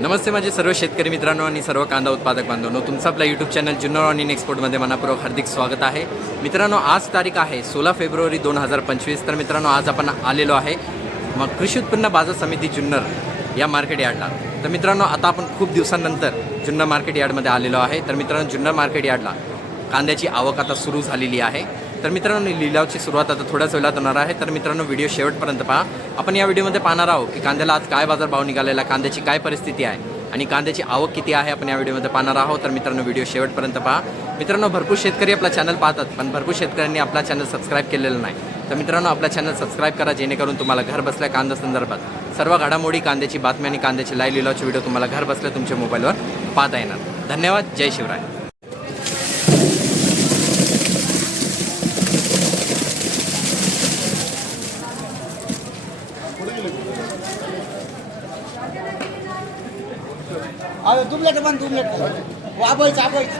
नमस्ते माझे सर्व शेतकरी मित्रांनो आणि सर्व कांदा उत्पादक बांधवांनो. तुमचं आपल्या यूट्यूब चॅनल जुन्नर ऑन एक्सपोर्टमध्ये मनापूर्वक हार्दिक स्वागत आहे. मित्रांनो आज तारीख आहे सोळा फेब्रुवारी दोन हजार पंचवीस. तर मित्रांनो आज आपण आलेलो आहे मग कृषी उत्पन्न बाजार समिती जुन्नर या मार्केट यार्डला. तर मित्रांनो आता आपण खूप दिवसांनंतर जुन्नर मार्केट यार्डमध्ये आलेलो आहे. तर मित्रांनो जुन्नर मार्केट यार्डला कांद्याची आवक आता सुरू झालेली आहे. तर मित्रांनो लिलावची सुरुवात आता थोड्याच वेळात होणार आहे. तर मित्रांनो व्हिडिओ शेवटपर्यंत पहा. आपण या व्हिडिओमध्ये पाहणार आहोत की कांद्याला आज काय बाजारभाव निघालेला कांद्याची काय परिस्थिती आहे आणि कांद्याची आवक किती आहे आपण या व्हिडिओमध्ये पाहणार आहोत. तर मित्रांनो व्हिडिओ शेवटपर्यंत पहा. मित्रांनो भरपूर शेतकरी आपला चॅनल पाहतात पण भरपूर शेतकऱ्यांनी आपला चॅनल सबस्क्राईब केलेला नाही. तर मित्रांनो आपला चॅनल सबस्क्राईब करा जेणेकरून तुम्हाला घर बसल्या कांदा संदर्भात सर्व घडामोडी कांद्याची बातमी आणि कांद्याची लाईव्ह लिलावचे व्हिडिओ तुम्हाला घर बसल्या तुमच्या मोबाईलवर पाहता येणार. धन्यवाद. जय शिवराय. मिनिट दुमलेट दोन मिनिट वाबळच आबळच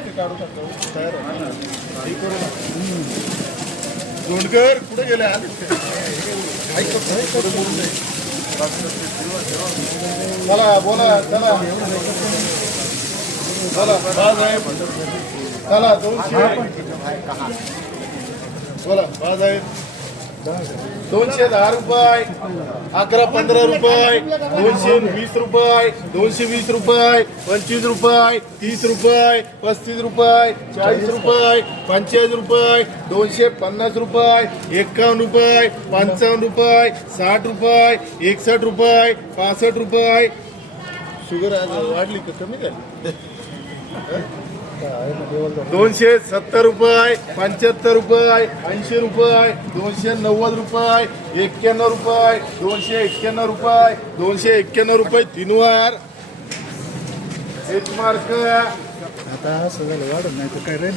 दोंडकर कुठे गेले चला बोला चला. चला बाळासाहेब. चला दोनशे. बोला बाळासाहेब. दोनशे दहा रुपये अकरा पंधरा रुपये दोनशे वीस रुपये दोनशे वीस रुपये पंचवीस रुपये तीस रुपये पस्तीस रुपये चाळीस रुपये पंचेचाळीस रुपये दोनशे पन्नास रुपये एक्कावन्न रुपये पंचावन्न रुपये साठ रुपये एकसष्ट रुपये पासष्ट रुपये. शुगर आज वाढली तर कमी झाली. दोनशे सत्तर रुपये पंच्याहत्तर रुपये ऐंशी रुपये दोनशे नव्वद रुपये एक्क्याण्णव रुपये दोनशे एक्क्याण्णव रुपये दोनशे एक्क्याण्णव रुपये तीन वार एक मार्क आता असं झालं वाढत नाही तर काय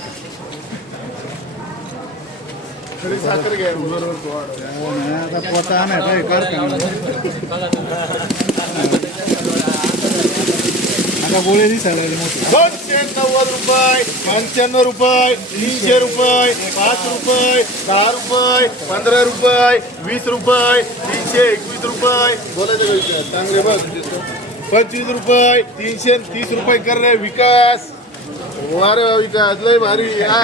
थोडी साखर घ्या. बरोबर वाढ. आता पोता आणाय काय कारखाना आता गोळे दिसायला लागले मोठे दोनशे नव्वद रुपये पंच्याण्णव रुपये तीनशे रुपये पाच रुपये दहा रुपये पंधरा रुपये वीस रुपये तीनशे एकवीस रुपये बोलायचं का? चांगले बघ पंचवीस रुपये तीनशे तीस रुपये कर रे विकास वारे वा विकास लय भारी हा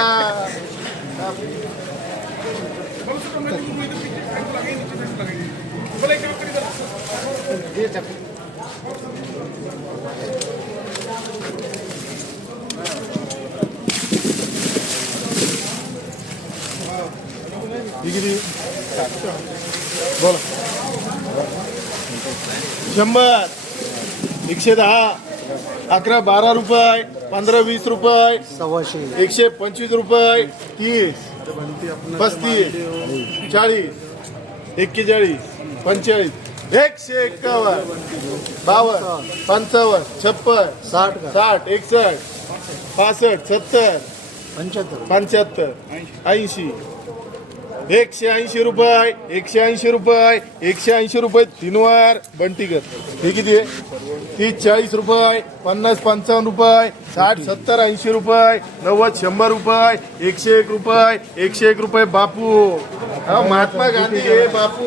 ही किती बोला. शंभर. एकशे दहा. अकरा बारा रुपये. पंधरा वीस रुपये. सव्वाशे. एकशे पंचवीस रुपये. तीस. पस्तीस. चाळीस. एक्केचाळीस. पंचेचाळीस. एकशे एक्कावन्न. बावन्न. पंचावन्न. छप्पन. साठ साठ. एकसष्ट. पासष्ट. सत्तर. पंच्याहत्तर. पंच्याहत्तर. ऐंशी. एकशे ऐंशी रुपये एकशे ऐंशी रुपये एकशे ऐंशी रुपये तीनवार बंटीकर हे किती आहे? तीस चाळीस रुपये पन्नास पंचावन्न रुपये साठ सत्तर ऐंशी रुपये नव्वद शंभर रुपये एकशे एक रुपये एकशे एक रुपये बापू. हा महात्मा गांधी हे बापू.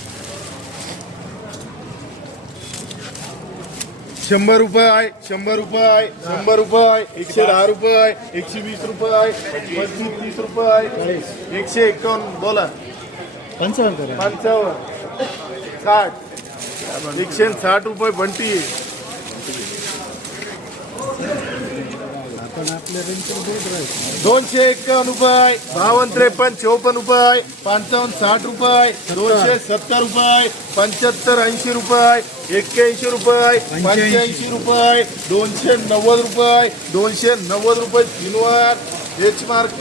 शंभर रुपये शंभर रुपये शंभर रुपये एकशे दहा रुपये एकशे वीस रुपये पस्तीस तीस रुपये एकशे एकावन्न बोला. पंचावन्न पंचावन्न. साठ. एकशे साठ रुपये बंटी. दोनशे एक्कावन्न रुपये बावन्न त्रेपन्न चौपन्न रुपये पंचावन्न साठ रुपये दोनशे सत्तर रुपये पंच्याहत्तर ऐंशी रुपये एक्क्याऐंशी रुपये पंच्याऐंशी रुपये दोनशे नव्वद रुपये दोनशे नव्वद रुपये तीन वार एच मार्क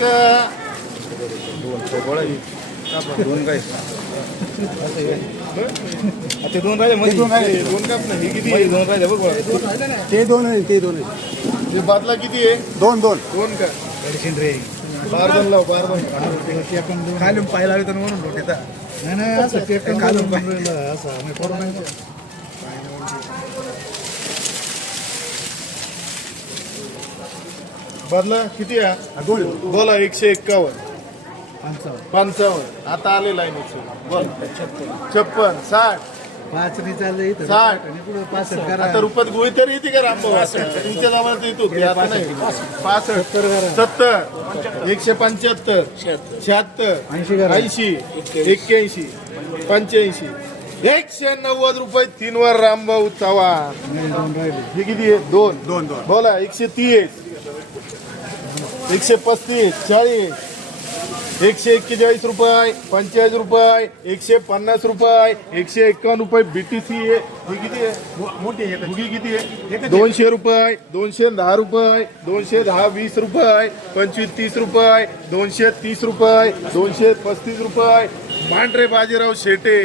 दोन काय ते दोन राहिले दोन राहिले दोन काप नाही हे किती आहे? दोन राहिले बघा. ते दोन आहे ते दोन आहे हे बादला किती आहे? दोन दोन. दोन का? बार दोन लाव बार दोन. खालून पाहिला तर म्हणून डोक्याचा नाही नाही असं ते खालून असं. बादला किती आहे? दोन. बोला एकशे एक्कावन्न. पंचावन्न. आता आलेला आहे एकशे. बोल. छप्पन. साठ. पाच नाही चाललं इथं साठ. आणि पुढं पासष्ट करा. आता रुपयात गोळी तरी येते का रामभाऊ तुमच्या जवळ येतो ते आता नाही. पासष्ट. सत्तर एकशे पंच्याहत्तर. शहात्तर. ऐंशी करा. ऐंशी. एक्क्याऐंशी. पंच्याऐंशी. एकशे नव्वद रुपये तीन वर रामभाऊ चव्हाण. नाही, दोन राहिले. हे किती आहे? दोन. दोन दोन. बोला एकशे तीस. एकशे पस्तीस चाळीस. एकशे एक्केचाळीस रुपये पंचेचाळीस रुपये एकशे पन्नास रुपये एकशे एक्कावन्न रुपये बीटीसी आहे. ही किती आहे? मोठी आहे भुगी किती आहे? दोनशे रुपये दोनशे दहा रुपये दोनशे दहा वीस रुपये पंचवीस तीस रुपये दोनशे तीस रुपये दोनशे पस्तीस रुपये. मांढरे बाजीराव शेटे.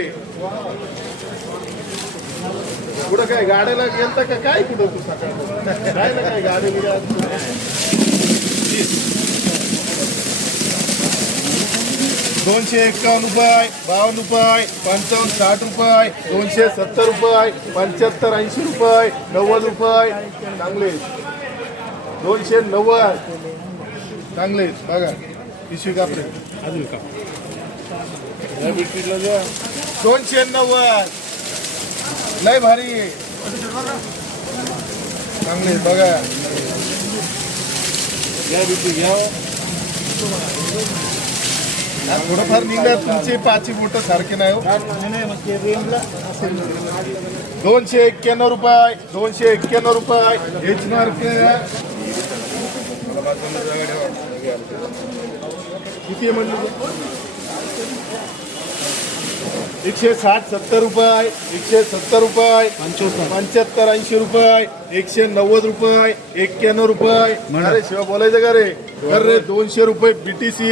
कुठं काय गाड्याला गेलता का? काय कुठं तू सकाळ काय गाडी दोनशे एक्कावन्न रुपये बावन्न रुपये पंचावन्न साठ रुपये दोनशे सत्तर रुपये पंच्याहत्तर ऐंशी रुपये नव्वद रुपये. चांगले दोनशे नव्वद. चांगले बघा. पिशवी कापरे अजून का? दोनशे नव्वद. लय भारी. चांगले बघा. घ्या बिट्टी घ्या. थोडंफार निघा तुमचे पाचही बोट सारखे नाही हो. दोनशे एक्क्याण्णव रुपये दोनशे एक्क्याण्णव रुपये एच मार्क किती म्हणलं एकशे साठ सत्तर रुपये एकशे सत्तर रुपये पंच्याहत्तर. ऐंशी रुपये एकशे नव्वद रुपये एक्क्याण्णव रुपये. अरे शिवा बोलायचं का रे? अरे दोनशे रुपये बीटीसी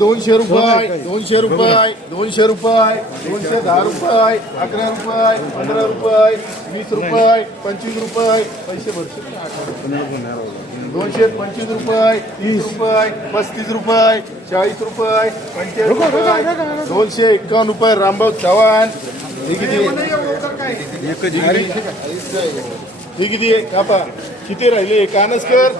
दोनशे रुपये दोनशे रुपये दोनशे रुपये दोनशे दहा रुपये अकरा रुपये पंधरा रुपये वीस रुपये पंचवीस रुपये पैसे भरचे दोनशे पंचवीस रुपये तीस रुपये पस्तीस रुपये चाळीस रुपये पंचेचाळीस रुपये दोनशे एक्कावन्न रुपये रामभाऊ चव्हाण. हे किती आहे? हे किती आहे कापा किती राहिले? कानसकर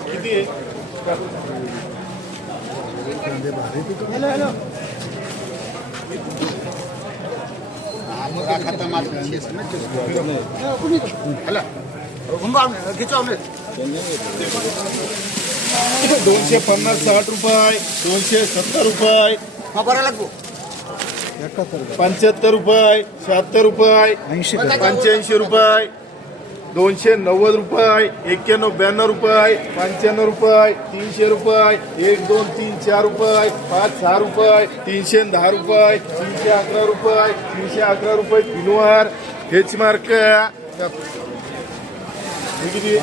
दोनशे पन्नास साठ रुपये दोनशे सत्तर रुपये बरं लागतो पंच्याहत्तर रुपये शहात्तर रुपये ऐंशी पंच्याऐंशी रुपये. दोनशे नव्वद रुपये एक्क्याण्णव ब्याण्णव रुपये पंच्याण्णव रुपये तीनशे रुपये एक दोन तीन चार रुपये पाच सहा रुपये तीनशे दहा रुपये तीनशे अकरा रुपये तीनशे अकरा रुपये पिनवार हेच मार्क किती?